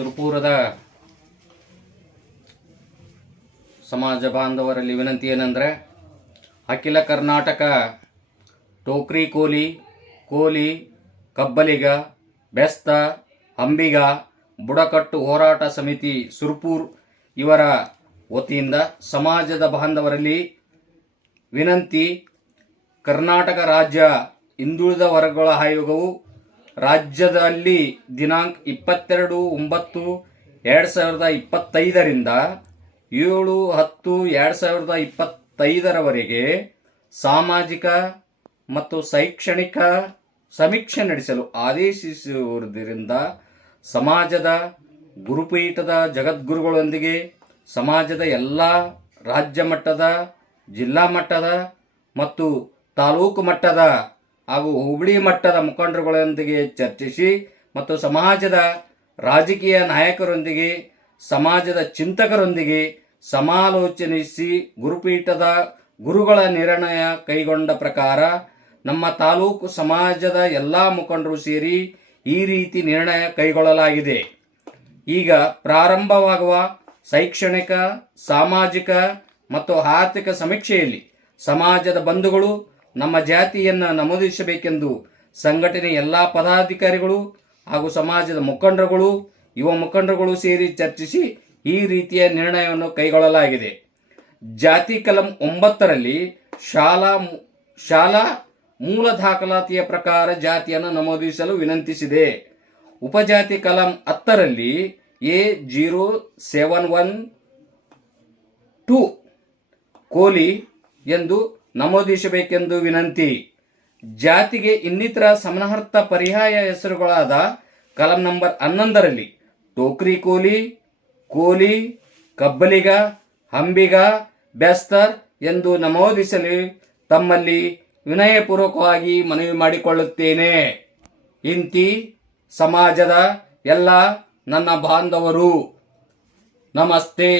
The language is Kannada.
ಸುರಪುರದ ಸಮಾಜ ಬಾಂಧವರಲ್ಲಿ ವಿನಂತಿ ಏನೆಂದರೆ, ಅಖಿಲ ಕರ್ನಾಟಕ ಟೋಕ್ರಿ ಕೋಲಿ ಕಬ್ಬಲಿಗ ಬೆಸ್ತ ಅಂಬಿಗ ಬುಡಕಟ್ಟು ಹೋರಾಟ ಸಮಿತಿ ಸುರಪುರ್ ಇವರ ವತಿಯಿಂದ ಸಮಾಜದ ಬಾಂಧವರಲ್ಲಿ ವಿನಂತಿ. ಕರ್ನಾಟಕ ರಾಜ್ಯ ಹಿಂದುಳಿದ ವರ್ಗಗಳ ಆಯೋಗವು ರಾಜ್ಯದಲ್ಲಿ ದಿನಾಂಕ 22/9/2025ರಿಂದ 7/10/2025ರವರೆಗೆ ಸಾಮಾಜಿಕ ಮತ್ತು ಶೈಕ್ಷಣಿಕ ಸಮೀಕ್ಷೆ ನಡೆಸಲು ಆದೇಶಿಸಿರುವುದರಿಂದ ಸಮಾಜದ ಗುರುಪೀಠದ ಜಗದ್ಗುರುಗಳೊಂದಿಗೆ ಸಮಾಜದ ಎಲ್ಲ ರಾಜ್ಯ ಮಟ್ಟದ, ಜಿಲ್ಲಾ ಮಟ್ಟದ ಮತ್ತು ತಾಲೂಕು ಮಟ್ಟದ ಹಾಗೂ ಹೋಬಳಿ ಮಟ್ಟದ ಮುಖಂಡರುಗಳೊಂದಿಗೆ ಚರ್ಚಿಸಿ ಮತ್ತು ಸಮಾಜದ ರಾಜಕೀಯ ನಾಯಕರೊಂದಿಗೆ, ಸಮಾಜದ ಚಿಂತಕರೊಂದಿಗೆ ಸಮಾಲೋಚನಿಸಿ ಗುರುಪೀಠದ ಗುರುಗಳ ನಿರ್ಣಯ ಕೈಗೊಂಡ ಪ್ರಕಾರ ನಮ್ಮ ತಾಲೂಕು ಸಮಾಜದ ಎಲ್ಲ ಮುಖಂಡರು ಸೇರಿ ಈ ರೀತಿ ನಿರ್ಣಯ ಕೈಗೊಳ್ಳಲಾಗಿದೆ. ಈಗ ಪ್ರಾರಂಭವಾಗುವ ಶೈಕ್ಷಣಿಕ, ಸಾಮಾಜಿಕ ಮತ್ತು ಆರ್ಥಿಕ ಸಮೀಕ್ಷೆಯಲ್ಲಿ ಸಮಾಜದ ಬಂಧುಗಳು ನಮ್ಮ ಜಾತಿಯನ್ನು ನಮೂದಿಸಬೇಕೆಂದು ಸಂಘಟನೆ ಎಲ್ಲ ಪದಾಧಿಕಾರಿಗಳು ಹಾಗೂ ಸಮಾಜದ ಮುಖಂಡರುಗಳು, ಯುವ ಮುಖಂಡರುಗಳು ಸೇರಿ ಚರ್ಚಿಸಿ ಈ ರೀತಿಯ ನಿರ್ಣಯವನ್ನು ಕೈಗೊಳ್ಳಲಾಗಿದೆ. ಜಾತಿ ಕಲಂ 9ರಲ್ಲಿ ಶಾಲಾ ಮೂಲ ದಾಖಲಾತಿಯ ಪ್ರಕಾರ ಜಾತಿಯನ್ನು ನಮೂದಿಸಲು ವಿನಂತಿಸಿದೆ. ಉಪಜಾತಿ ಕಲಂ 10ರಲ್ಲಿ A0712 ಕೋಲಿ ಎಂದು ನಮೂದಿಸಬೇಕೆಂದು ವಿನಂತಿ. ಜಾತಿಗೆ ಇನ್ನಿತರ ಸಮಾನಾರ್ಥ ಪರ್ಯಾಯ ಹೆಸರುಗಳಾದ ಕಲಂ ನಂಬರ್ 11ರಲ್ಲಿ ಟೋಕ್ರಿ ಕೋಲಿ ಕಬ್ಬಲಿಗ ಅಂಬಿಗ ಬೆಸ್ತರ್ ಎಂದು ನಮೂದಿಸಲು ತಮ್ಮಲ್ಲಿ ವಿನಯಪೂರ್ವಕವಾಗಿ ಮನವಿ ಮಾಡಿಕೊಳ್ಳುತ್ತೇನೆ. ಇಂತಿ ಸಮಾಜದ ಎಲ್ಲ ನನ್ನ ಬಾಂಧವರು, ನಮಸ್ತೆ.